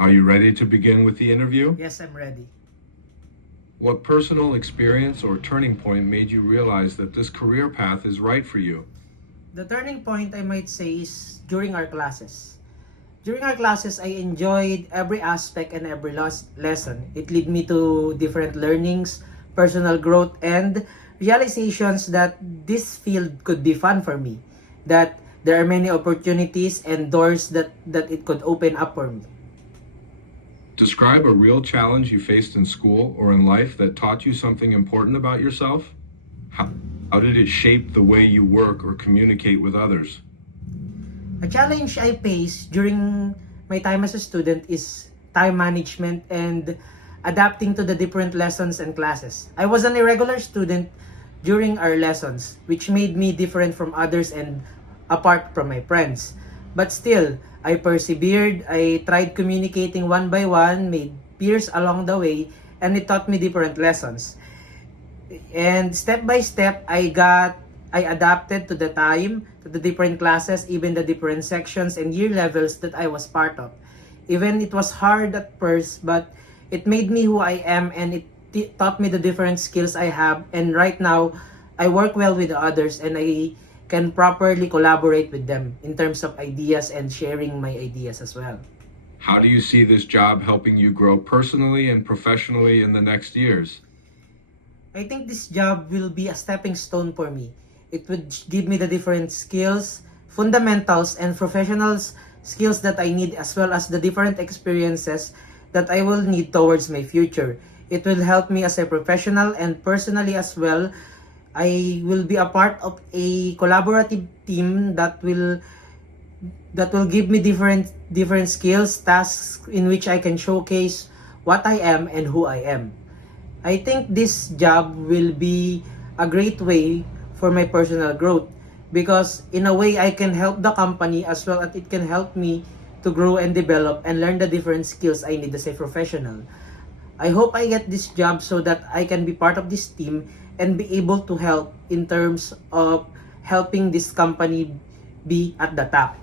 Are you ready to begin with the interview? Yes, I'm ready. What personal experience or turning point made you realize that this career path is right for you? The turning point I might say is during our classes. During our classes, I enjoyed every aspect and every lesson. It led me to different learnings, personal growth, and realizations that this field could be fun for me. That there are many opportunities and doors that it could open up for me. Describe a real challenge you faced in school or in life that taught you something important about yourself. How did it shape the way you work or communicate with others? A challenge I face during my time as a student is time management and adapting to the different lessons and classes. I was an irregular student during our lessons, which made me different from others and apart from my friends. But still, I persevered, I tried communicating one by one, made peers along the way, and it taught me different lessons. And step by step, I adapted to the time, to the different classes, even the different sections and year levels that I was part of. Even it was hard at first, but it made me who I am, and it taught me the different skills I have. And right now, I work well with others, and I can properly collaborate with them in terms of ideas and sharing my ideas as well. How do you see this job helping you grow personally and professionally in the next years? I think this job will be a stepping stone for me. It would give me the different skills, fundamentals, and professional skills that I need, as well as the different experiences that I will need towards my future. It will help me as a professional and personally as well. I will be a part of a collaborative team that will give me different skills, tasks in which I can showcase what I am and who I am. I think this job will be a great way for my personal growth, because in a way I can help the company as well as it can help me to grow and develop and learn the different skills I need as a professional. I hope I get this job so that I can be part of this team and be able to help in terms of helping this company be at the top.